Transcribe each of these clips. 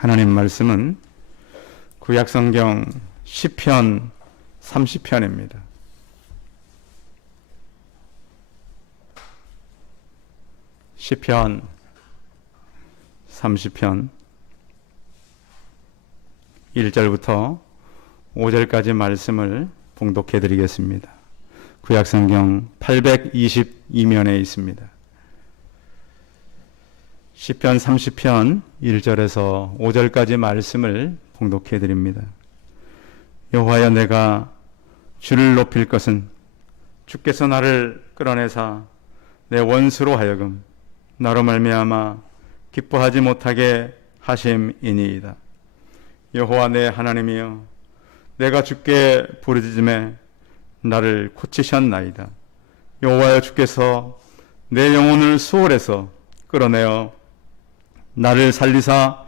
하나님 말씀은 구약성경 시편 30편입니다. 시편 30편 1절부터 5절까지 말씀을 봉독해 드리겠습니다. 구약성경 822면에 있습니다. 시편 30편 1절에서 5절까지 말씀을 봉독해 드립니다. 여호와여, 내가 주를 높일 것은 주께서 나를 끌어내사 내 원수로 하여금 나로 말미암아 기뻐하지 못하게 하심이니이다. 여호와 내 하나님이여, 내가 주께 부르짖음에 나를 고치셨나이다. 여호와여, 주께서 내 영혼을 수월해서 끌어내어 나를 살리사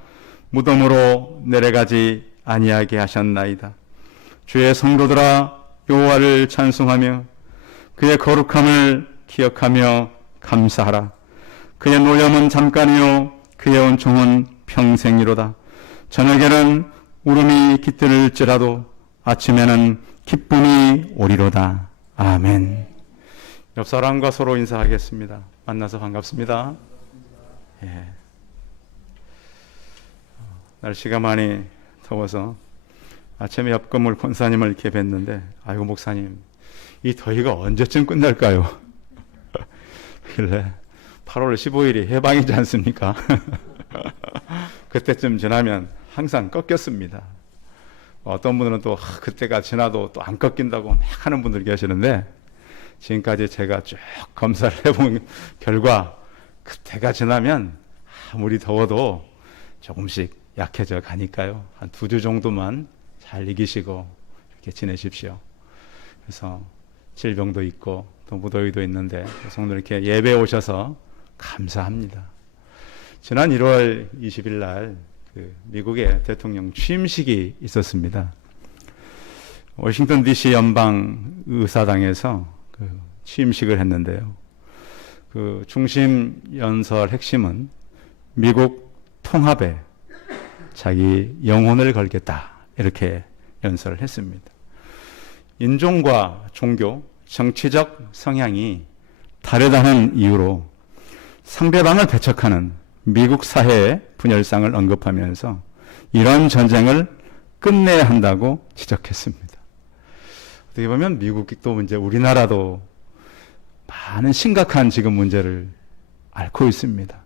무덤으로 내려가지 아니하게 하셨나이다. 주의 성도들아, 여호와를 찬송하며 그의 거룩함을 기억하며 감사하라. 그의 노염은 잠깐이요 그의 온총은 평생이로다. 저녁에는 울음이 깃들을지라도 아침에는 기쁨이 오리로다. 아멘. 옆 사람과 서로 인사하겠습니다. 만나서 반갑습니다. 예. 날씨가 많이 더워서 아침에 옆 건물 권사님을 이렇게 뵀는데, 아이고 목사님, 이 더위가 언제쯤 끝날까요? 그래 8월 15일이 해방이지 않습니까? 그때쯤 지나면 항상 꺾였습니다. 어떤 분들은 또 그때가 지나도 또 안 꺾인다고 막 하는 분들 계시는데, 지금까지 제가 쭉 검사를 해본 결과 그때가 지나면 아무리 더워도 조금씩 약해져 가니까요. 한 2주 정도만 잘 이기시고 이렇게 지내십시오. 그래서 질병도 있고 또 무더위도 있는데 성도 이렇게 예배에 오셔서 감사합니다. 지난 1월 20일 날 미국의 대통령 취임식이 있었습니다. 워싱턴 DC 연방 의사당에서 취임식을 했는데요. 중심 연설 핵심은 미국 통합에 자기 영혼을 걸겠다, 이렇게 연설을 했습니다. 인종과 종교, 정치적 성향이 다르다는 이유로 상대방을 배척하는 미국 사회의 분열상을 언급하면서 이런 전쟁을 끝내야 한다고 지적했습니다. 어떻게 보면 미국도 문제, 우리나라도 많은 심각한 지금 문제를 앓고 있습니다.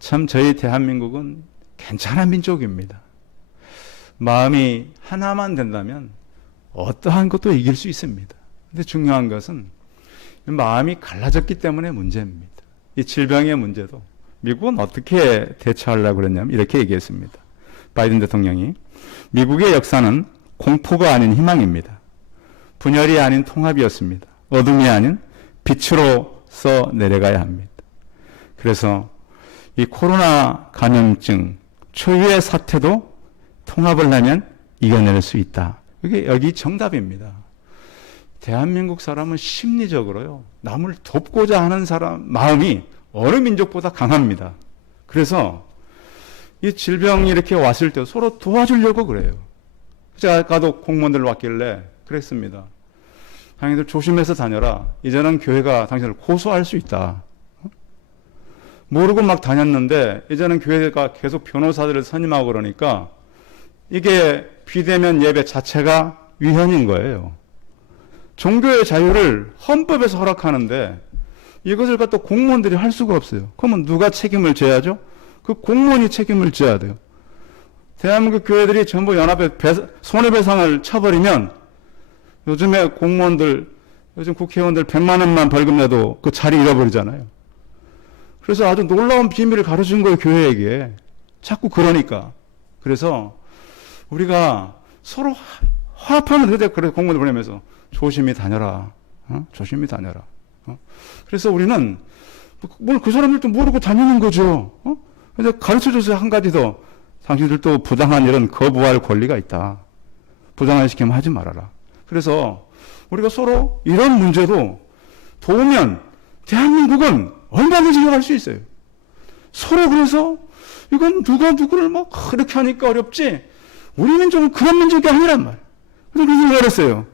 참 저희 대한민국은 괜찮은 민족입니다. 마음이 하나만 된다면 어떠한 것도 이길 수 있습니다. 근데 중요한 것은 마음이 갈라졌기 때문에 문제입니다. 이 질병의 문제도 미국은 어떻게 대처하려고 그랬냐면 이렇게 얘기했습니다. 바이든 대통령이 미국의 역사는 공포가 아닌 희망입니다. 분열이 아닌 통합이었습니다. 어둠이 아닌 빛으로서 내려가야 합니다. 그래서 이 코로나 감염증 초유의 사태도 통합을 하면 이겨낼 수 있다. 이게 여기 정답입니다. 대한민국 사람은 심리적으로요, 남을 돕고자 하는 사람 마음이 어느 민족보다 강합니다. 그래서 이 질병이 이렇게 왔을 때 서로 도와주려고 그래요. 제가 아까도 공무원들 왔길래 그랬습니다. 당신들 조심해서 다녀라. 이제는 교회가 당신을 고소할 수 있다. 모르고 막 다녔는데 이제는 교회가 계속 변호사들을 선임하고 그러니까 이게 비대면 예배 자체가 위헌인 거예요. 종교의 자유를 헌법에서 허락하는데 이것을 갖다 공무원들이 할 수가 없어요. 그러면 누가 책임을 져야죠? 그 공무원이 책임을 져야 돼요. 대한민국 교회들이 전부 연합에 손해배상을 쳐버리면 요즘에 공무원들, 요즘 국회의원들 100만 원만 벌금 내도 그 자리 잃어버리잖아요. 그래서 아주 놀라운 비밀을 가르친 거예요, 교회에게. 자꾸 그러니까. 그래서 우리가 서로 화합하면 되죠. 그래서 공무원들 보내면서 조심히 다녀라. 조심히 다녀라. 그래서 우리는 뭘 그 사람들도 모르고 다니는 거죠. 그래서 가르쳐줘서 한 가지 더. 당신들도 부당한 일은 거부할 권리가 있다. 부당한 시키면 하지 말아라. 그래서 우리가 서로 이런 문제도 도우면 대한민국은 얼마든지 해갈 수 있어요. 서로 그래서 이건 누가 누구를 뭐 그렇게 하니까 어렵지. 우리 민족은 그런 민족이 아니란 말이에요. 그래서 그런 생각을 했어요.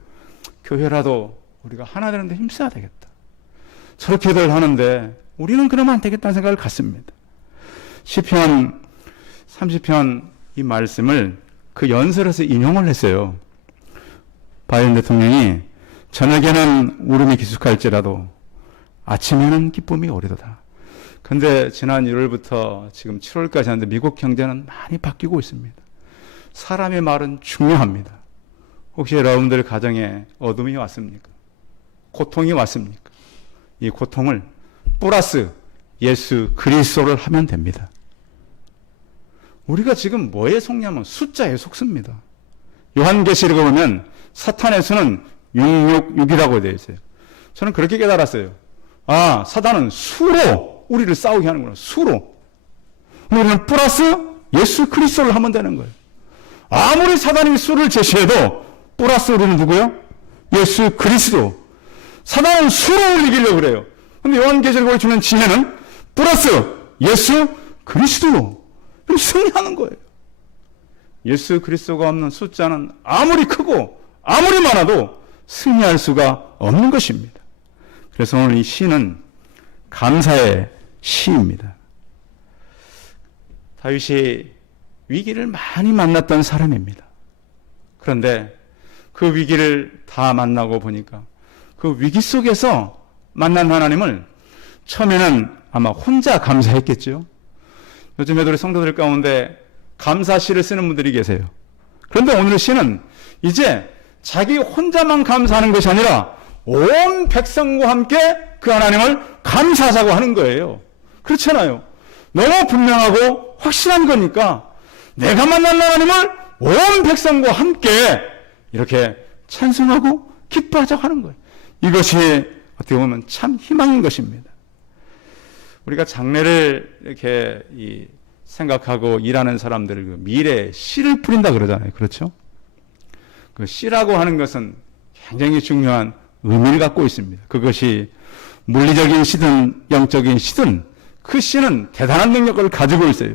교회라도 우리가 하나 되는데 힘써야 되겠다. 저렇게들 하는데 우리는 그러면 안 되겠다는 생각을 갖습니다. 시편 30편 이 말씀을 그 연설에서 인용을 했어요. 바이든 대통령이 저녁에는 울음이 기숙할지라도 아침에는 기쁨이 오리도다. 근데 지난 1월부터 지금 7월까지 하는데 미국 경제는 많이 바뀌고 있습니다. 사람의 말은 중요합니다. 혹시 여러분들 가정에 어둠이 왔습니까? 고통이 왔습니까? 이 고통을 플러스 예수 그리스도를 하면 됩니다. 우리가 지금 뭐에 속냐면 숫자에 속습니다. 요한계시록에 보면 사탄의 수는 666이라고 되어 있어요. 저는 그렇게 깨달았어요. 아, 사단은 수로 우리를 싸우게 하는구나. 수로. 우리는 플러스 예수 그리스도를 하면 되는 거예요. 아무리 사단이 수를 제시해도 플러스 우리는 누구요? 예수 그리스도. 사단은 수로 이기려고 그래요. 근데 요한계시록에 주는 지혜는 플러스 예수 그리스도로 승리하는 거예요. 예수 그리스도가 없는 숫자는 아무리 크고 아무리 많아도 승리할 수가 없는 것입니다. 그래서 오늘 이 시는 감사의 시입니다. 다윗이 위기를 많이 만났던 사람입니다. 그런데 그 위기를 다 만나고 보니까 그 위기 속에서 만난 하나님을 처음에는 아마 혼자 감사했겠죠. 요즘에도 우리 성도들 가운데 감사시를 쓰는 분들이 계세요. 그런데 오늘 시는 이제 자기 혼자만 감사하는 것이 아니라 온 백성과 함께 그 하나님을 감사하자고 하는 거예요. 그렇잖아요. 너무 분명하고 확실한 거니까 내가 만난 하나님을 온 백성과 함께 이렇게 찬송하고 기뻐하자고 하는 거예요. 이것이 어떻게 보면 참 희망인 것입니다. 우리가 장래를 이렇게 생각하고 일하는 사람들 그 미래에 씨를 뿌린다 그러잖아요. 그렇죠? 그 씨라고 하는 것은 굉장히 중요한 의미를 갖고 있습니다. 그것이 물리적인 씨든 영적인 씨든 그 씨는 대단한 능력을 가지고 있어요.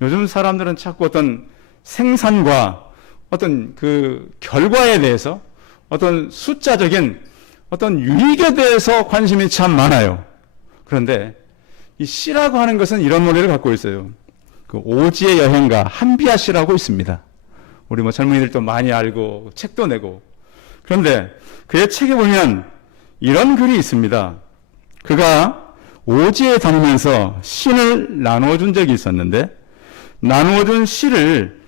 요즘 사람들은 자꾸 어떤 생산과 어떤 그 결과에 대해서 어떤 숫자적인 어떤 유익에 대해서 관심이 참 많아요. 그런데 이 씨라고 하는 것은 이런 논리를 갖고 있어요. 그 오지의 여행가 한비아 씨라고 있습니다. 우리 뭐 젊은이들도 많이 알고 책도 내고. 그런데 그의 책에 보면 이런 글이 있습니다. 그가 오지에 다니면서 씨를 나누어준 적이 있었는데 나누어준 씨를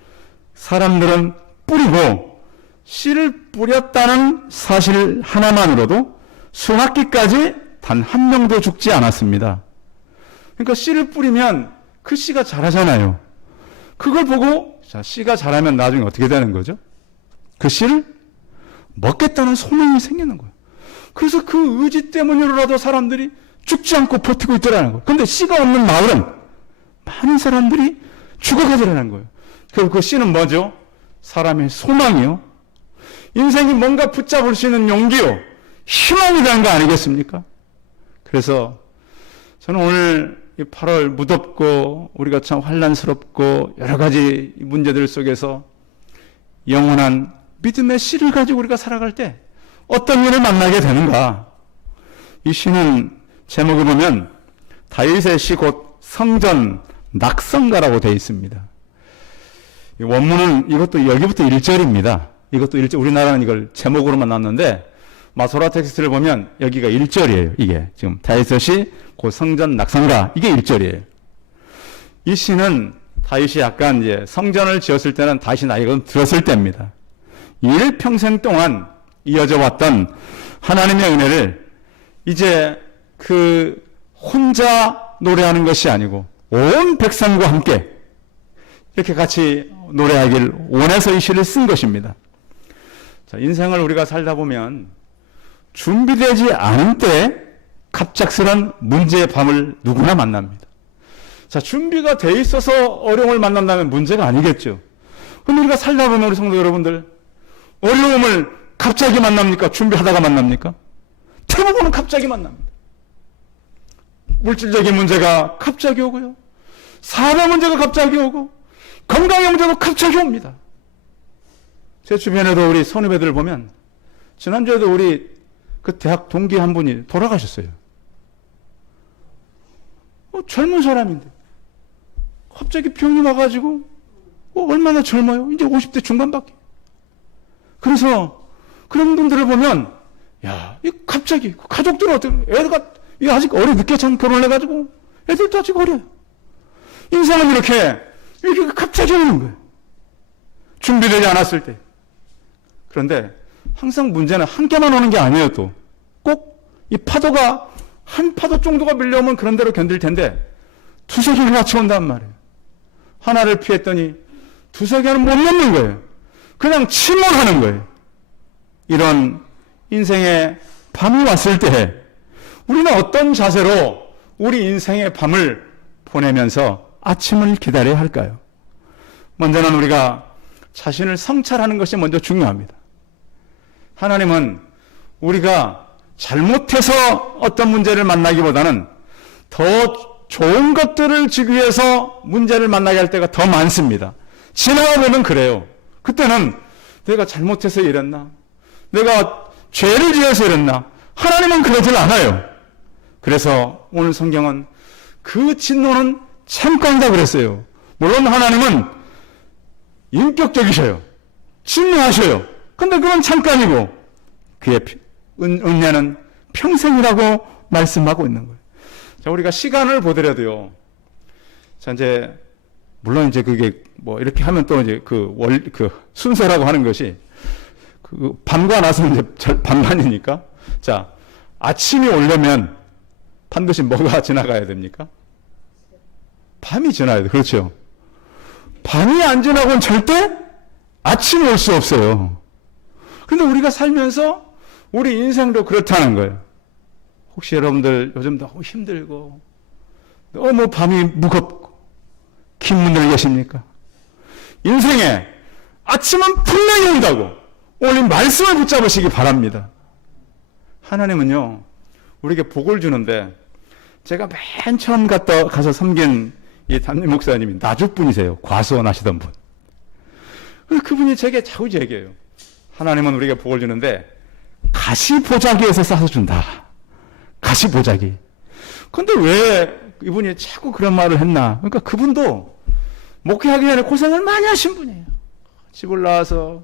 사람들은 뿌리고 씨를 뿌렸다는 사실 하나만으로도 수학기까지 단 한 명도 죽지 않았습니다. 그러니까 씨를 뿌리면 그 씨가 자라잖아요. 그걸 보고 자, 씨가 자라면 나중에 어떻게 되는 거죠? 그 씨를 먹겠다는 소명이 생기는 거예요. 그래서 그 의지 때문이라도 사람들이 죽지 않고 버티고 있더라는 거예요. 그런데 씨가 없는 마을은 많은 사람들이 죽어가더라는 거예요. 그 씨는 뭐죠? 사람의 소망이요. 인생이 뭔가 붙잡을 수 있는 용기요. 희망이라는 거 아니겠습니까? 그래서 저는 오늘 8월 무덥고 우리가 참 환난스럽고 여러 가지 문제들 속에서 영원한 믿음의 씨를 가지고 우리가 살아갈 때 어떤 일을 만나게 되는가? 이 시는 제목을 보면 다윗의 시 곧 성전 낙성가라고 되어 있습니다. 이 원문은 이것도 여기부터 1절입니다. 이것도 1절, 우리나라는 이걸 제목으로만 놨는데 마소라 텍스트를 보면 여기가 1절이에요. 이게 지금 다윗의 시 곧 성전 낙성가 이게 1절이에요. 이 시는 다윗이 약간 이제 성전을 지었을 때는 다윗이 나이가 좀 들었을 때입니다. 일평생 동안 이어져 왔던 하나님의 은혜를 이제 그 혼자 노래하는 것이 아니고 온 백성과 함께 이렇게 같이 노래하길 원해서 이 시를 쓴 것입니다. 자, 인생을 우리가 살다 보면 준비되지 않은 때 갑작스런 문제의 밤을 누구나 만납니다. 자, 준비가 돼 있어서 어려움을 만난다면 문제가 아니겠죠. 그런데 우리가 살다 보면 우리 성도 여러분들 어려움을 갑자기 만납니까? 준비하다가 만납니까? 대부분은 갑자기 만납니다. 물질적인 문제가 갑자기 오고요. 사회 문제가 갑자기 오고 건강의 문제도 갑자기 옵니다. 제 주변에도 우리 선후배들 보면 지난주에도 우리 그 대학 동기 한 분이 돌아가셨어요. 젊은 사람인데 갑자기 병이 와가지고 얼마나 젊어요? 이제 50대 중반밖에. 그래서 그런 분들을 보면 야, 이 갑자기 가족들은 어떻게 애가 아직 늦게 참 결혼해가지고 애들도 아직 어려요. 인생은 이렇게 갑자기 오는 거예요. 준비되지 않았을 때. 그런데 항상 문제는 한 개만 오는 게 아니에요. 또 꼭 이 파도가 한 파도 정도가 밀려오면 그런 대로 견딜 텐데 두세 개가 같이 온단 말이에요. 하나를 피했더니 두세 개는 못 넘는 거예요. 그냥 침몰하는 거예요. 이런 인생의 밤이 왔을 때 우리는 어떤 자세로 우리 인생의 밤을 보내면서 아침을 기다려야 할까요? 먼저는 우리가 자신을 성찰하는 것이 먼저 중요합니다. 하나님은 우리가 잘못해서 어떤 문제를 만나기보다는 더 좋은 것들을 주기 위해서 문제를 만나게 할 때가 더 많습니다. 지나가 보면 그래요. 그때는 내가 잘못해서 이랬나? 내가 죄를 지어서 이랬나? 하나님은 그러질 않아요. 그래서 오늘 성경은 그 진노는 잠깐이다 그랬어요. 물론 하나님은 인격적이셔요. 진노하셔요. 근데 그건 잠깐이고 그의 은혜는 평생이라고 말씀하고 있는 거예요. 자, 우리가 시간을 보더라도요. 자, 이제 물론 이제 그게 뭐 이렇게 하면 또 이제 그 순서라고 하는 것이 그 밤과 낮은 이제 반반이니까. 자, 아침이 오려면 반드시 뭐가 지나가야 됩니까? 밤이 지나야 돼. 그렇죠? 밤이 안 지나고는 절대 아침이 올 수 없어요. 근데 우리가 살면서 우리 인생도 그렇다는 거예요. 혹시 여러분들 요즘 너무 힘들고 너무 밤이 무겁고 긴 분들 계십니까? 인생에 아침은 분명히 온다고 오늘 말씀을 붙잡으시기 바랍니다. 하나님은요 우리에게 복을 주는데 제가 맨 처음 가서 섬긴 이 담임 목사님이 나주분이세요. 과수원 하시던 분. 그분이 제게 자꾸 얘기해요. 하나님은 우리에게 복을 주는데 가시보자기에서 싸서 준다. 가시보자기. 근데 왜 이분이 자꾸 그런 말을 했나? 그러니까 그분도 목회하기 전에 고생을 많이 하신 분이에요. 집을 나와서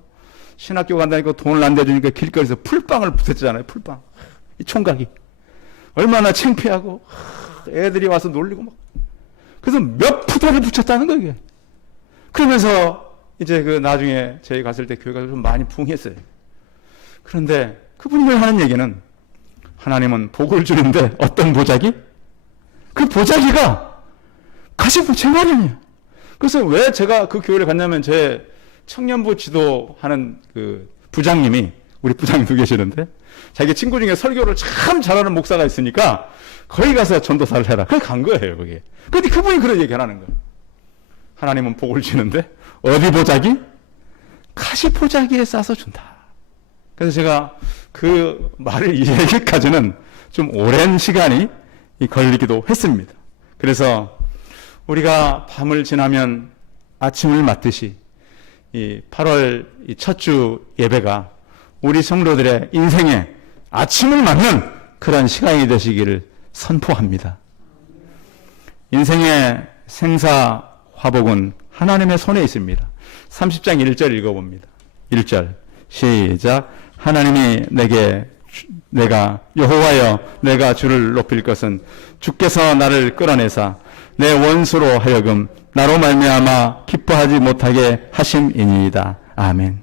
신학교 간다니까 돈을 안 대주니까 길거리에서 풀빵을 붙였잖아요. 풀빵. 이 총각이. 얼마나 창피하고 애들이 와서 놀리고 막. 그래서 몇 푸대를 붙였다는 거예요. 그러면서 이제 그 나중에 저희 갔을 때 교회가 좀 많이 부흥했어요. 그런데 그분이 하는 얘기는 하나님은 복을 주는데 어떤 보자기? 그 보자기가 가시보채 마련이에요. 그래서 왜 제가 그 교회를 갔냐면 제 청년부 지도하는 그 부장님이 우리 부장님도 계시는데 자기 친구 중에 설교를 참 잘하는 목사가 있으니까 거기 가서 전도사를 해라. 거기 간 거예요, 그게. 근데 그분이 그런 얘기를 하는 거예요. 하나님은 복을 주는데 어디 보자기? 가시보자기에 싸서 준다. 그래서 제가 그 말을 이해하기까지는 좀 오랜 시간이 걸리기도 했습니다. 그래서 우리가 밤을 지나면 아침을 맞듯이 이 8월 첫 주 예배가 우리 성도들의 인생에 아침을 맞는 그런 시간이 되시기를 선포합니다. 인생의 생사 화복은 하나님의 손에 있습니다. 30장 1절 읽어봅니다. 1절 시작. 하나님이 내가 여호와여 내가 주를 높일 것은 주께서 나를 끌어내사 내 원수로 하여금 나로 말미암아 기뻐하지 못하게 하심이니이다. 아멘.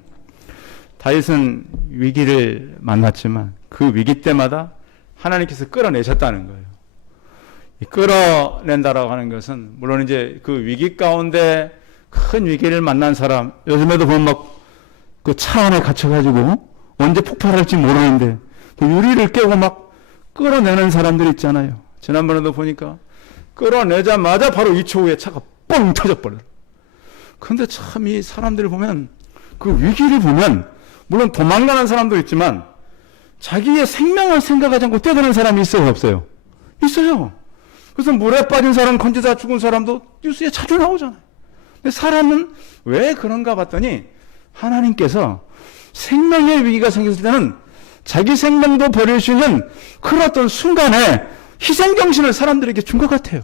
다윗은 위기를 만났지만 그 위기 때마다 하나님께서 끌어내셨다는 거예요. 끌어낸다라고 하는 것은 물론 이제 그 위기 가운데 큰 위기를 만난 사람 요즘에도 보면 막 그 차 안에 갇혀가지고 언제 폭발할지 모르는데 그 유리를 깨고 막 끌어내는 사람들 있잖아요. 지난번에도 보니까 끌어내자마자 바로 2초 후에 차가 뻥 터져버려요. 근데 참 이 사람들을 보면 그 위기를 보면 물론 도망가는 사람도 있지만 자기의 생명을 생각하지 않고 뛰어드는 사람이 있어요, 없어요? 있어요. 그래서 물에 빠진 사람, 건지다 죽은 사람도 뉴스에 자주 나오잖아요. 근데 사람은 왜 그런가 봤더니 하나님께서 생명의 위기가 생겼을 때는 자기 생명도 버릴 수 있는 그런 어떤 순간에 희생정신을 사람들에게 준 것 같아요.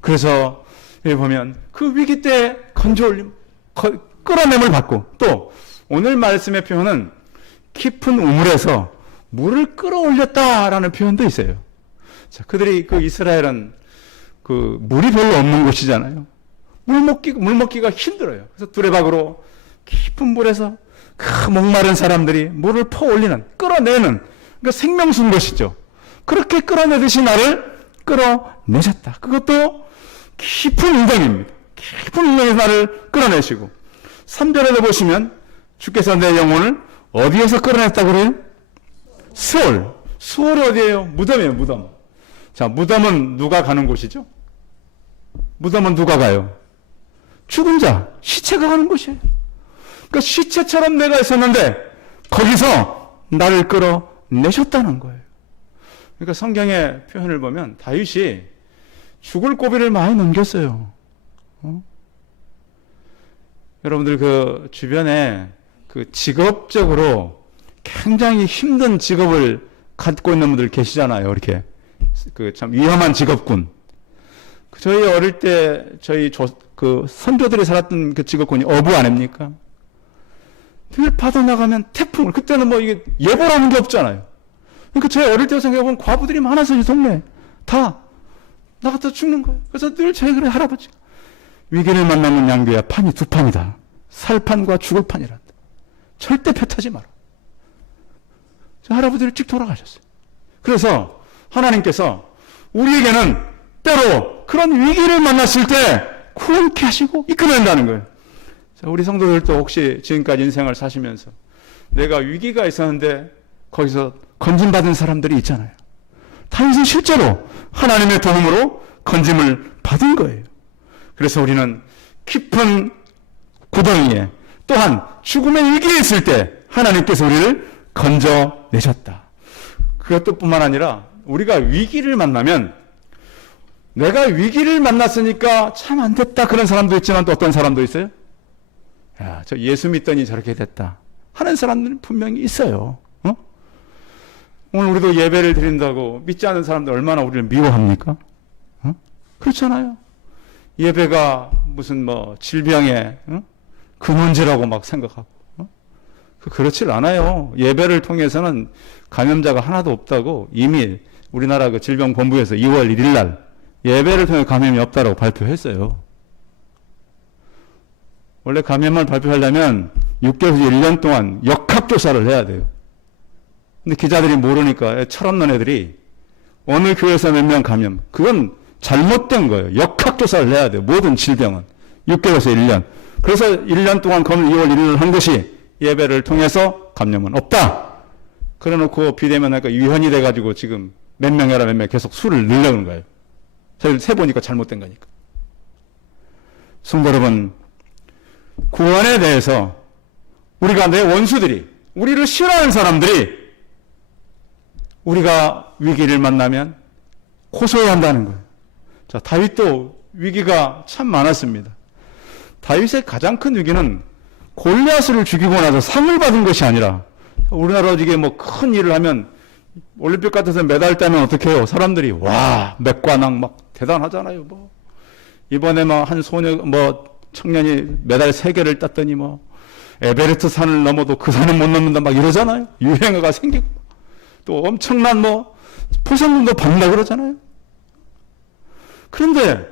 그래서 여기 보면 그 위기 때 건져올림, 끌어냄을 받고, 또 오늘 말씀의 표현은 깊은 우물에서 물을 끌어올렸다라는 표현도 있어요. 자, 그들이 그 이스라엘은 그 물이 별로 없는 곳이잖아요. 물 먹기가 힘들어요. 그래서 두레박으로 깊은 물에서 그 목마른 사람들이 물을 퍼올리는, 끌어내는, 그러니까 생명수인 것이죠. 그렇게 끌어내듯이 나를 끌어내셨다. 그것도 깊은 운동입니다. 깊은 운동에서 나를 끌어내시고, 3절에도 보시면 주께서 내 영혼을 어디에서 끌어냈다고 그래요? 수월. 수월이 어디예요? 무덤이에요, 무덤. 자, 무덤은 누가 가는 곳이죠? 무덤은 누가 가요? 죽은 자, 시체가 가는 곳이에요. 그러니까 시체처럼 내가 있었는데 거기서 나를 끌어내셨다는 거예요. 그러니까 성경의 표현을 보면 다윗이 죽을 고비를 많이 넘겼어요. 여러분들 그 주변에 그 직업적으로 굉장히 힘든 직업을 갖고 있는 분들 계시잖아요. 이렇게 그 참 위험한 직업군. 저희 어릴 때 저희 그 선조들이 살았던 그 직업군이 어부 아닙니까? 늘 바다 나가면 태풍을, 그때는 뭐 이게 예보라는 게 없잖아요. 그러니까 저희 어릴 때 생각해보면 과부들이 많아서 이 동네에 다 나갔다 죽는 거예요. 그래서 늘 저희 그래 할아버지가 위기를 만나는 양교야 판이 두 판이다. 살판과 죽을 판이란다. 절대 배 타지 마라. 저 할아버지를 찍 돌아가셨어요. 그래서 하나님께서 우리에게는 때로 그런 위기를 만났을 때 구원케 하시고 이끌어낸다는 거예요. 자, 우리 성도들도 혹시 지금까지 인생을 사시면서 내가 위기가 있었는데 거기서 건짐받은 사람들이 있잖아요. 다윗은 실제로 하나님의 도움으로 건짐을 받은 거예요. 그래서 우리는 깊은 구덩이에, 또한 죽음의 위기에 있을 때 하나님께서 우리를 건져내셨다. 그것도 뿐만 아니라 우리가 위기를 만나면, 내가 위기를 만났으니까 참 안 됐다 그런 사람도 있지만 또 어떤 사람도 있어요? 야, 저 예수 믿더니 저렇게 됐다 하는 사람들은 분명히 있어요. 오늘 우리도 예배를 드린다고 믿지 않는 사람들 얼마나 우리를 미워합니까? 그렇잖아요. 예배가 무슨 뭐 질병의 근원지라고 막 생각하고. 그렇질 않아요. 예배를 통해서는 감염자가 하나도 없다고 이미 우리나라 그 질병본부에서 2월 1일 날 예배를 통해 감염이 없다고 발표했어요. 원래 감염을 발표하려면 6개월에서 1년 동안 역학조사를 해야 돼요. 근데 기자들이 모르니까 철없는 애들이 어느 교회에서 몇 명 감염, 그건 잘못된 거예요. 역학조사를 해야 돼요. 모든 질병은 6개월에서 1년. 그래서 1년 동안 2월 1일을 한 것이 예배를 통해서 감염은 없다. 그래놓고 비대면하니까 유현이 돼가지고 지금 몇 명이라 몇 명 계속 수를 늘려는 거예요. 저희 세보니까 잘못된 거니까. 성도 여러분, 구원에 대해서 우리가, 내 원수들이, 우리를 싫어하는 사람들이 우리가 위기를 만나면 호소해야 한다는 거예요. 자, 다윗도 위기가 참 많았습니다. 다윗의 가장 큰 위기는 골리앗을 죽이고 나서 상을 받은 것이 아니라, 우리나라 이게 뭐 큰 일을 하면 올림픽 같아서 메달 따면 어떻게 해요? 사람들이 와, 맥관왕 막 대단하잖아요. 뭐 이번에 막 한 소녀 뭐 청년이 메달 3개를 땄더니 뭐 에베레스트 산을 넘어도 그 산은 못 넘는다 막 이러잖아요. 유행어가 생기고 또 엄청난 뭐 포상금도 받는다 그러잖아요. 그런데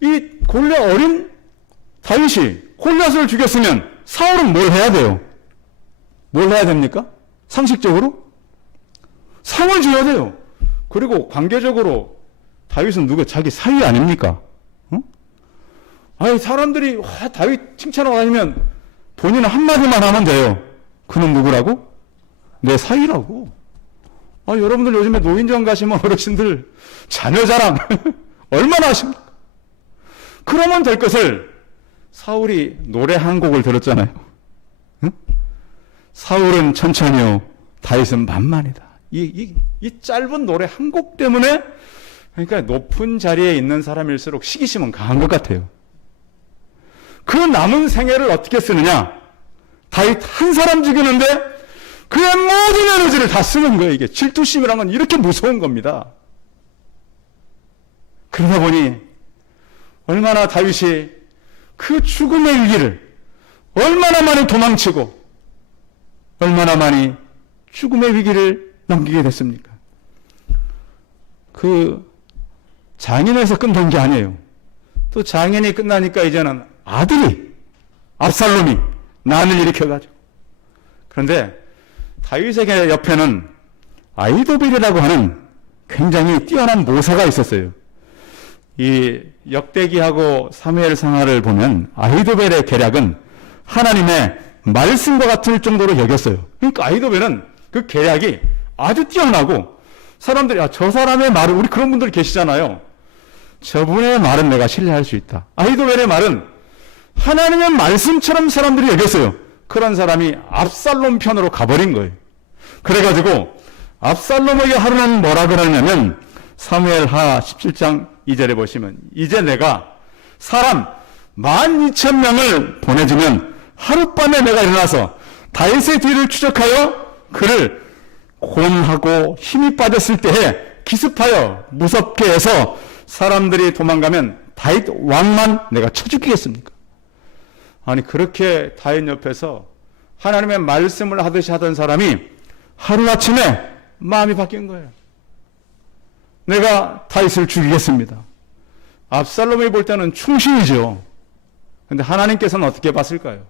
이 어린 다윗이 골리앗을 죽였으면 사울은 뭘 해야 돼요? 뭘 해야 됩니까? 상식적으로? 상을 줘야 돼요. 그리고 관계적으로 다윗은 자기 사위 아닙니까? 응? 아니, 사람들이 다윗 칭찬하고 다니면 본인은 한마디만 하면 돼요. 그는 누구라고? 내 사위라고. 여러분들 요즘에 노인정 가시면 어르신들 자녀 자랑 얼마나 하십니까? 그러면 될 것을 사울이 노래 한 곡을 들었잖아요. 응? 사울은 천천히요, 다윗은 만만이다. 이 짧은 노래 한 곡 때문에 그러니까 높은 자리에 있는 사람일수록 시기심은 강한 것 같아요. 그 남은 생애를 어떻게 쓰느냐? 다윗 한 사람 죽이는데 그의 모든 에너지를 다 쓰는 거예요. 이게 질투심이란 건 이렇게 무서운 겁니다. 그러다 보니 얼마나 다윗이 그 죽음의 위기를 얼마나 많이 도망치고 얼마나 많이 죽음의 위기를 넘기게 됐습니까? 그 장인에서 끝난 게 아니에요. 또 장인이 끝나니까 이제는 아들이 압살롬이 난을 일으켜가지고. 그런데 다윗에게 옆에는 아히도벨이라고 하는 굉장히 뛰어난 모사가 있었어요. 이 역대기하고 사무엘상하를 보면 아히도벨의 계략은 하나님의 말씀과 같을 정도로 여겼어요. 그러니까 아히도벨은 그 계략이 아주 뛰어나고 사람들이 저 사람의 말을 우리 그런 분들 계시잖아요. 저분의 말은 내가 신뢰할 수 있다. 아히도벨의 말은 하나님의 말씀처럼 사람들이 여겼어요. 그런 사람이 압살롬 편으로 가버린 거예요. 그래가지고 압살롬에게 하루는 뭐라 그러냐면 사무엘하 17장 2절에 보시면 이제 내가 사람 12,000명을 보내주면 하룻밤에 내가 일어나서 다윗의 뒤를 추적하여 그를 곤하고 힘이 빠졌을 때에 기습하여 무섭게 해서 사람들이 도망가면 다윗 왕만 내가 쳐 죽이겠습니까? 아니 그렇게 다윗 옆에서 하나님의 말씀을 하듯이 하던 사람이 하루아침에 마음이 바뀐 거예요. 내가 다윗을 죽이겠습니다. 압살롬이 볼 때는 충신이죠. 그런데 하나님께서는 어떻게 봤을까요?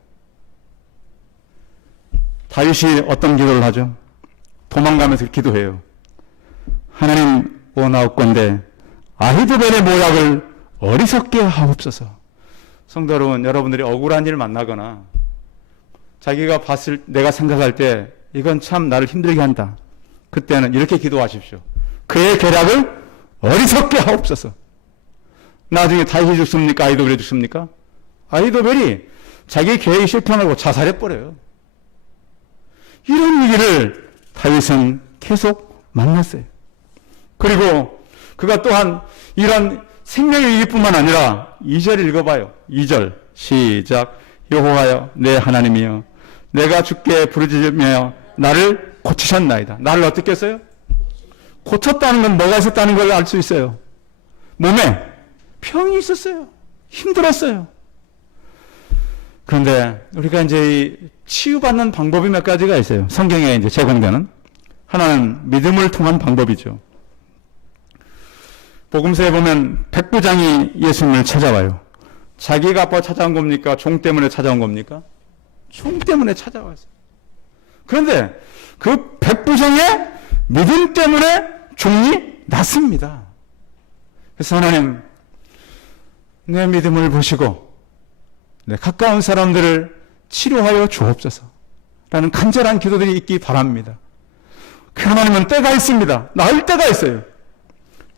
다윗이 어떤 기도를 하죠? 도망가면서 기도해요. 하나님 원하옵건대 아히도벨의 모략을 어리석게 하옵소서. 성도 여러분, 여러분들이 억울한 일 만나거나 자기가 내가 생각할 때 이건 참 나를 힘들게 한다. 그때는 이렇게 기도하십시오. 그의 계략을 어리석게 하옵소서. 나중에 다윗이 죽습니까? 아히도벨이 죽습니까? 아히도벨이 자기 계획이 실패하고 자살해버려요. 이런 위기를 다윗은 계속 만났어요. 그리고 그가 또한 이런 생명의 위기뿐만 아니라 2절 읽어봐요. 2절 시작. 여호와여 내 하나님이여 내가 주께 부르짖으며 나를 고치셨나이다. 나를 어떻게 했어요? 고쳤다는 건 뭐가 있었다는 걸 알 수 있어요. 몸에 병이 있었어요. 힘들었어요. 그런데 우리가 이제 치유받는 방법이 몇 가지가 있어요. 성경에 이제 제공되는 하나는 믿음을 통한 방법이죠. 복음서에 보면 백부장이 예수님을 찾아와요. 자기가 아파 찾아온 겁니까? 종 때문에 찾아온 겁니까? 종 때문에 찾아왔어요. 그런데 그 백부장의 믿음 때문에 종이 났습니다. 그래서 하나님 내 믿음을 보시고 내 가까운 사람들을 치료하여 주옵소서 라는 간절한 기도들이 있기 바랍니다. 그 하나님은 때가 있습니다. 나을 때가 있어요.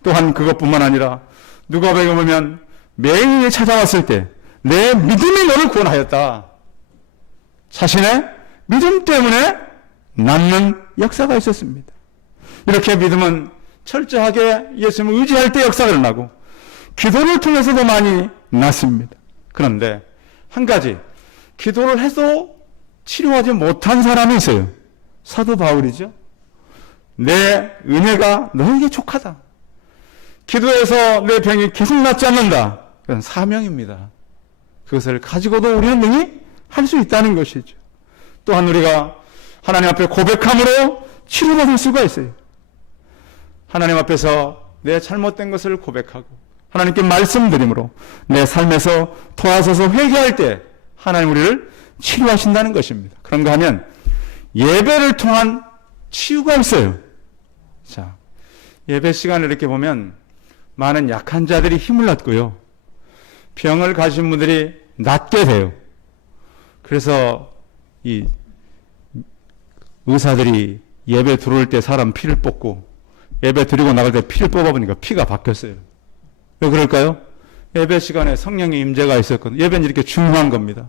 또한 그것뿐만 아니라 누가복음에 보면 맹인이 찾아왔을 때 내 믿음이 너를 구원하였다. 자신의 믿음 때문에 낫는 역사가 있었습니다. 이렇게 믿음은 철저하게 예수님을 의지할 때 역사가 일어나고 기도를 통해서도 많이 낫습니다. 그런데 한 가지 기도를 해도 치료하지 못한 사람이 있어요. 사도 바울이죠. 내 은혜가 너에게 족하다. 기도해서 내 병이 계속 낫지 않는다. 그건 사명입니다. 그것을 가지고도 우리는 능히 할 수 있다는 것이죠. 또한 우리가 하나님 앞에 고백함으로 치료받을 수가 있어요. 하나님 앞에서 내 잘못된 것을 고백하고 하나님께 말씀드림으로 내 삶에서 도와서서 회개할 때 하나님 우리를 치료하신다는 것입니다. 그런가 하면 예배를 통한 치유가 있어요. 자, 예배 시간을 이렇게 보면 많은 약한 자들이 힘을 얻고요. 병을 가진 분들이 낫게 돼요. 그래서 이 의사들이 예배 들어올 때 사람 피를 뽑고 예배 드리고 나갈 때 피를 뽑아보니까 피가 바뀌었어요. 왜 그럴까요? 예배 시간에 성령의 임재가 있었거든요. 예배는 이렇게 중요한 겁니다.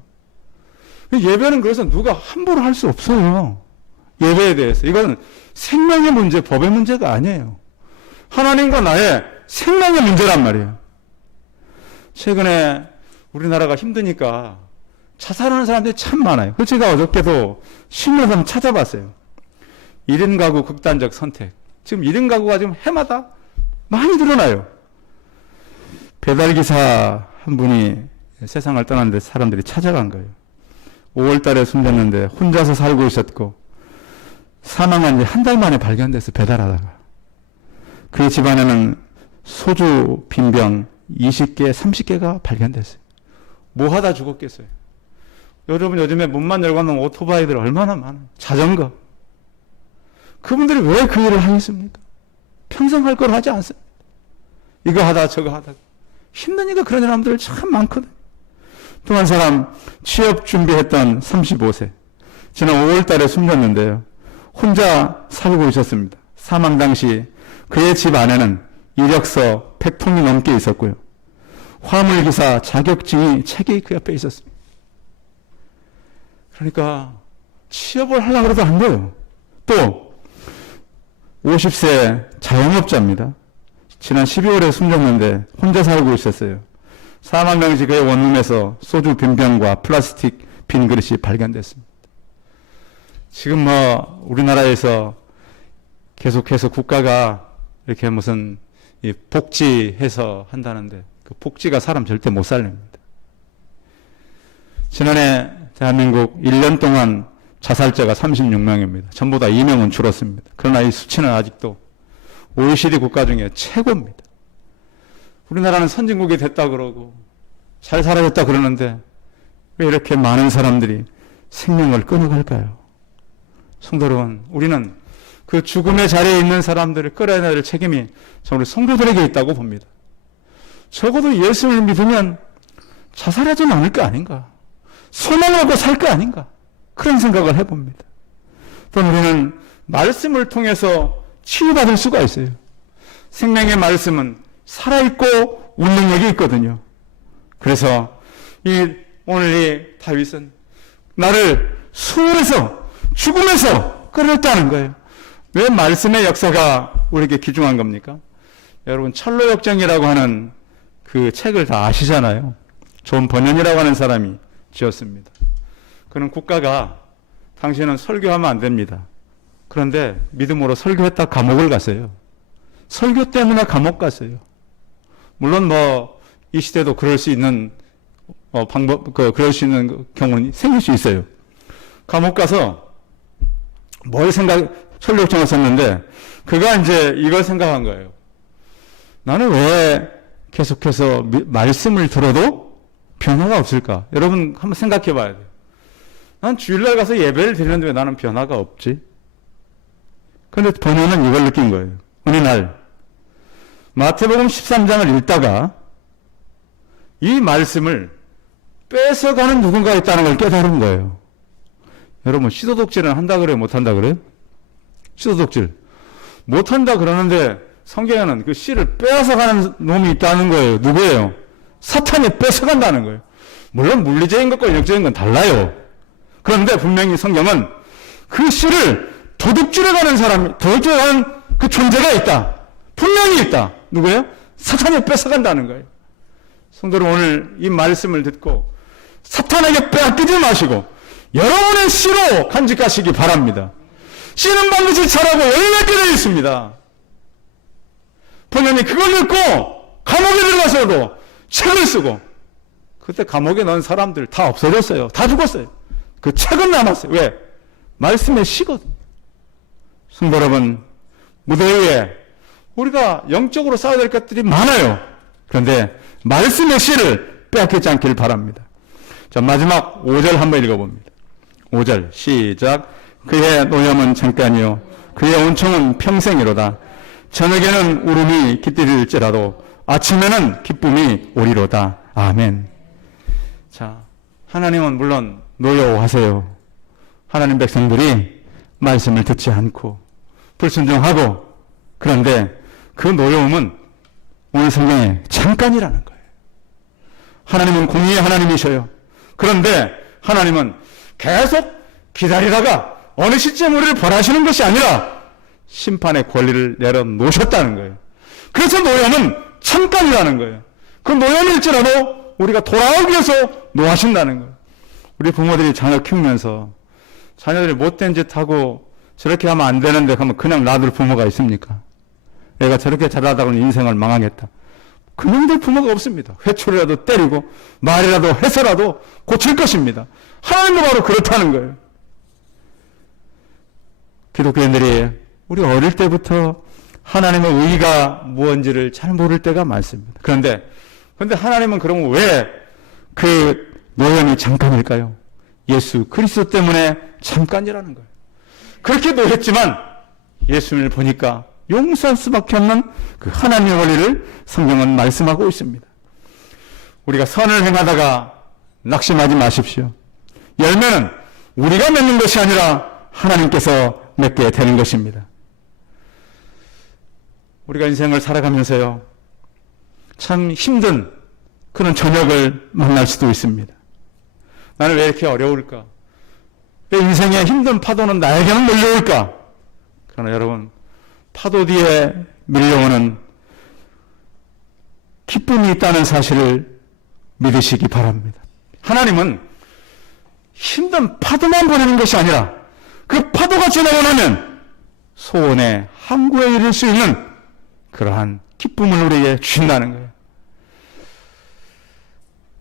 예배는 그래서 누가 함부로 할 수 없어요. 예배에 대해서. 이건 생명의 문제, 법의 문제가 아니에요. 하나님과 나의 생명의 문제란 말이에요. 최근에 우리나라가 힘드니까 자살하는 사람들이 참 많아요. 그 제가 어저께도 신문을 한번 찾아봤어요. 1인 가구 극단적 선택. 지금 1인 가구가 지금 해마다 많이 늘어나요. 배달기사 한 분이 세상을 떠났는데 사람들이 찾아간 거예요. 5월 달에 숨졌는데 혼자서 살고 있었고 사망한 지 한 달 만에 발견돼서 배달하다가 그 집안에는 소주 빈병 20개, 30개가 발견됐어요. 뭐 하다 죽었겠어요? 여러분 요즘에 문만 열고 놓은 오토바이들 얼마나 많아요. 자전거. 그분들이 왜 그 일을 하겠습니까? 평생 할 걸 하지 않습니다. 이거 하다 저거 하다. 힘드니까 그런 사람들 참 많거든요. 또 한 사람 취업 준비했던 35세. 지난 5월 달에 숨졌는데요. 혼자 살고 있었습니다. 사망 당시 그의 집 안에는 이력서 100통이 넘게 있었고요. 화물기사 자격증이 책이 그 옆에 있었습니다. 그러니까 취업을 하려고 해도 안 돼요. 또 50세 자영업자입니다. 지난 12월에 숨졌는데 혼자 살고 있었어요. 사망 당시 그의 원룸에서 소주 빈병과 플라스틱 빈 그릇이 발견됐습니다. 지금 우리나라에서 계속해서 국가가 이렇게 무슨 복지해서 한다는데 그 복지가 사람 절대 못 살립니다. 지난해 대한민국 1년 동안 자살자가 36명입니다. 전보다 2명은 줄었습니다. 그러나 이 수치는 아직도 OECD 국가 중에 최고입니다. 우리나라는 선진국이 됐다 그러고 잘 살아졌다 그러는데 왜 이렇게 많은 사람들이 생명을 끊어갈까요? 성도 여러분, 우리는 그 죽음의 자리에 있는 사람들을 끌어내야 될 책임이 우리 성도들에게 있다고 봅니다. 적어도 예수를 믿으면 자살하지는 않을 거 아닌가? 소망하고 살 거 아닌가? 그런 생각을 해봅니다. 또 우리는 말씀을 통해서 치유받을 수가 있어요. 생명의 말씀은 살아있고 운명력이 있거든요. 그래서 오늘 이 다윗은 나를 수월에서 죽음에서 끌어냈다는 거예요. 왜 말씀의 역사가 우리에게 귀중한 겁니까? 여러분 철로역정이라고 하는 그 책을 다 아시잖아요. 존 번연이라고 하는 사람이 지었습니다. 그는 국가가 당신은 설교하면 안 됩니다. 그런데 믿음으로 설교했다 감옥을 갔어요. 설교 때문에 감옥 갔어요. 물론 이 시대도 그럴 수 있는 그럴 수 있는 경우는 생길 수 있어요. 감옥 가서 설교청을 썼는데 그가 이제 이걸 생각한 거예요. 나는 왜 계속해서 말씀을 들어도 변화가 없을까? 여러분 한번 생각해 봐야 돼요. 난 주일날 가서 예배를 드리는데 왜 나는 변화가 없지? 그런데 번연은 이걸 느낀 거예요. 어느 날 마태복음 13장을 읽다가 이 말씀을 뺏어가는 누군가 있다는 걸 깨달은 거예요. 여러분 시도독질은 한다 그래요? 못한다 그래요? 시도독질 못한다 그러는데 성경에는 그 씨를 빼앗아가는 놈이 있다는 거예요. 누구예요? 사탄이 뺏어간다는 거예요. 물론 물리적인 것과 영적인 건 달라요. 그런데 분명히 성경은 그 씨를 도둑질해가는 그 존재가 있다. 분명히 있다. 누구예요? 사탄이 뺏어간다는 거예요. 성도는 오늘 이 말씀을 듣고 사탄에게 빼앗기지 마시고 여러분의 씨로 간직하시기 바랍니다. 씨는 반드시 자라고 열매 맺게 되어 있습니다. 본연이 그걸 듣고 감옥에 들어가서도 책을 쓰고 그때 감옥에 넣은 사람들 다 없어졌어요. 다 죽었어요. 그 책은 남았어요. 왜? 말씀의 씨거든요. 성도 여러분, 무대 위에 우리가 영적으로 쌓아야 될 것들이 많아요. 그런데 말씀의 씨를 빼앗기지 않기를 바랍니다. 자, 마지막 5절 한번 읽어봅니다. 5절 시작. 그의 노염은 잠깐이요 그의 온총은 평생이로다. 저녁에는 울음이 깃들일지라도 아침에는 기쁨이 오리로다. 아멘. 자, 하나님은 물론 노여워하세요. 하나님 백성들이 말씀을 듣지 않고 불순종하고, 그런데 그 노여움은 오늘 성경에 잠깐이라는 거예요. 하나님은 공의의 하나님이셔요. 그런데 하나님은 계속 기다리다가 어느 시점 우리를 벌하시는 것이 아니라 심판의 권리를 내려놓으셨다는 거예요. 그래서 노염은 잠깐이라는 거예요. 그 노염일지라도 우리가 돌아오기 위해서 노하신다는 거예요. 우리 부모들이 자녀 키우면서 자녀들이 못된 짓 하고 저렇게 하면 안 되는데 하면 그냥 놔둘 부모가 있습니까? 내가 저렇게 잘하다가는 인생을 망하겠다. 그놈들 부모가 없습니다. 회초리라도 때리고 말이라도 해서라도 고칠 것입니다. 하나님도 바로 그렇다는 거예요. 기독교인들이 우리 어릴 때부터 하나님의 의의가 무엇인지를 잘 모를 때가 많습니다. 그런데 하나님은 그러면 왜 그 노염이 잠깐일까요? 예수 그리스도 때문에 잠깐이라는 거예요. 그렇게 노했지만 예수님을 보니까 용서할 수밖에 없는 그 하나님의 원리를 성경은 말씀하고 있습니다. 우리가 선을 행하다가 낙심하지 마십시오. 열매는 우리가 맺는 것이 아니라 하나님께서 맺게 되는 것입니다. 우리가 인생을 살아가면서요, 참 힘든 그런 저녁을 만날 수도 있습니다. 나는 왜 이렇게 어려울까? 왜 인생의 힘든 파도는 나에게만 밀려올까? 그러나 여러분, 파도 뒤에 밀려오는 기쁨이 있다는 사실을 믿으시기 바랍니다. 하나님은 힘든 파도만 보내는 것이 아니라 그 파도가 지나고 나면 소원의 항구에 이를 수 있는 그러한 기쁨을 우리에게 주신다는 거예요.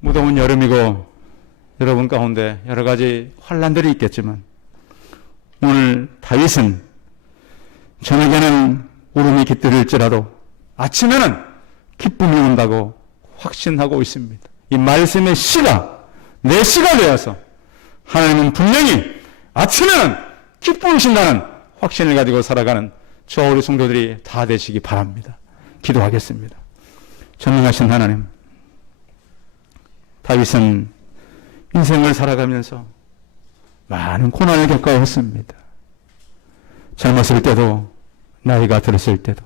무더운 여름이고 여러분 가운데 여러 가지 환난들이 있겠지만 오늘 다윗은 저녁에는 울음이 깃들일지라도 아침에는 기쁨이 온다고 확신하고 있습니다. 이 말씀의 씨가 내 씨가 되어서 하나님은 분명히 아침에는 기쁨이신다는 확신을 가지고 살아가는 저 우리 성도들이 다 되시기 바랍니다. 기도하겠습니다. 전능하신 하나님, 다윗은 인생을 살아가면서 많은 고난을 겪어야 했습니다. 젊었을 때도 나이가 들었을 때도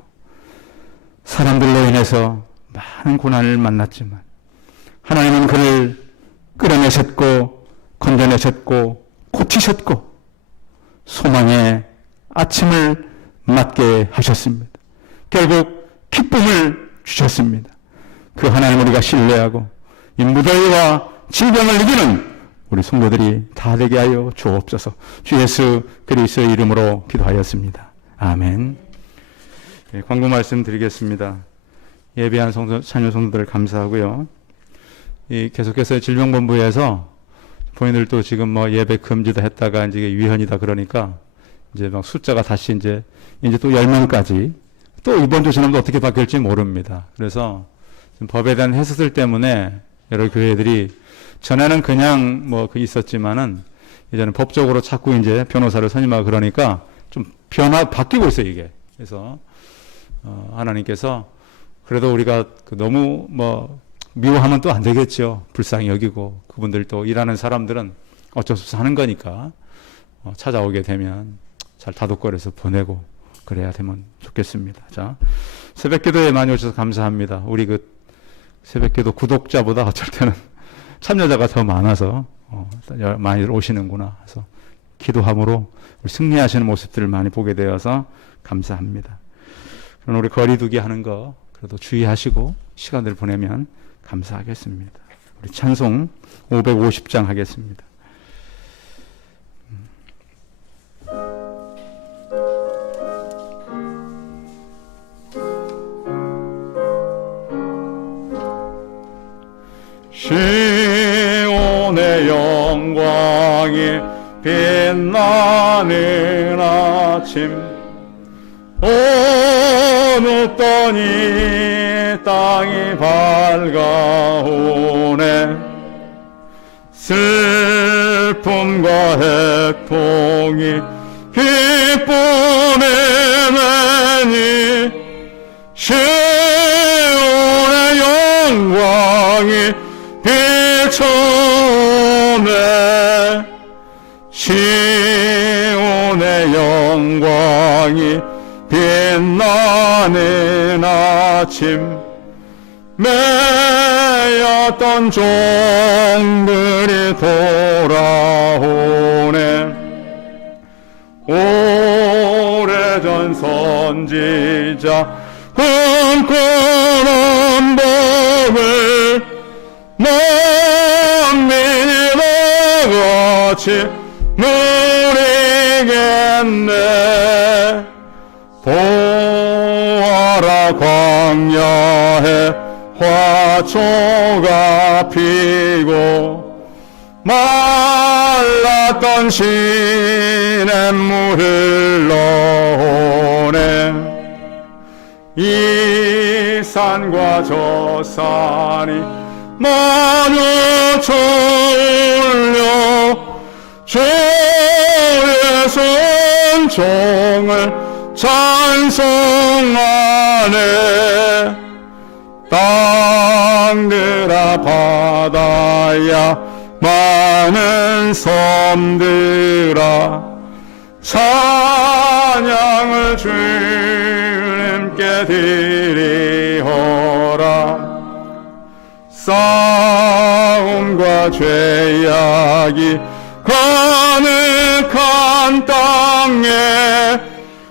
사람들로 인해서 많은 고난을 만났지만 하나님은 그를 끌어내셨고 건져내셨고 고치셨고 소망의 아침을 맞게 하셨습니다. 결국 기쁨을 주셨습니다. 그 하나님 우리가 신뢰하고 이 무더위와 질병을 이기는 우리 성도들이 다 되게 하여 주옵소서. 주 예수 그리스도의 이름으로 기도하였습니다. 아멘. 네, 광고 말씀 드리겠습니다. 예배한 자녀 성도들 감사하고요. 계속해서 질병본부에서 본인들도 지금 예배 금지다 했다가 이제 위헌이다 그러니까 이제 막 숫자가 다시 이제 또 10명까지 또 이번 주 지나면 어떻게 바뀔지 모릅니다. 그래서 법에 대한 해석들 때문에 여러 교회들이 전에는 그냥 있었지만은 이제는 법적으로 자꾸 이제 변호사를 선임하고 그러니까 좀 바뀌고 있어요, 이게. 그래서 하나님께서 그래도 우리가 너무 미워하면 또 안 되겠죠. 불쌍히 여기고 그분들 또 일하는 사람들은 어쩔 수 없어 하는 거니까 찾아오게 되면 잘 다독거려서 보내고 그래야 되면 좋겠습니다. 자, 새벽기도에 많이 오셔서 감사합니다. 우리 새벽기도 구독자보다 어쩔 때는 참여자가 더 많아서 많이 오시는구나. 그래서 기도함으로 우리 승리하시는 모습들을 많이 보게 되어서 감사합니다. 그럼 우리 거리두기 하는 거 그래도 주의하시고 시간을 보내면 감사하겠습니다. 우리 찬송 550장 하겠습니다. 시온의 영광이 빛나는 아침 어느 떠니 땅이 밝아오네 슬픔과 해통이 기쁨에 매니 시온의 영광이 비춰내 시온의 영광이 빛나는 아침 매였던 종들이 돌아오네 오래전 선지자 꿈꾸 같이 누리겠네. 보아라 광야에 화초가 피고 말랐던 시냇물을 흘러오네. 이 산과 저 산이 마주쳐 올려 주의 순종을 찬송하네. 땅들아 바다야 많은 섬들아 찬양을 주님께 드리호라. 싸움과 죄악이 가득한 땅에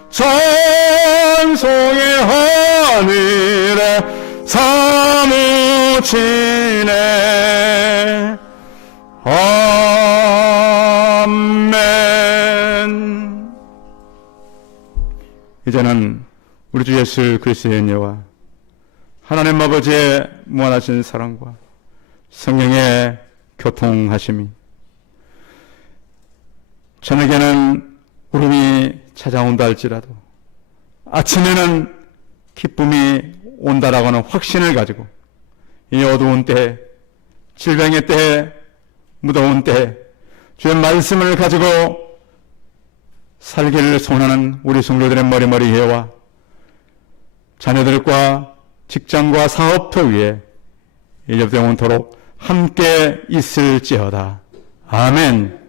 찬송의 하늘에 사무치네. 아멘. 이제는 우리 주 예수 그리스도의 은혜와 하나님 아버지의 무한하신 사랑과 성령의 교통하심이 저녁에는 울음이 찾아온다 할지라도 아침에는 기쁨이 온다라고 하는 확신을 가지고 이 어두운 때, 질병의 때, 무더운 때 주의 말씀을 가지고 살기를 소원하는 우리 성도들의 머리머리회와 자녀들과 직장과 사업터 위에 이제부터 영원토록 함께 있을지어다. 아멘.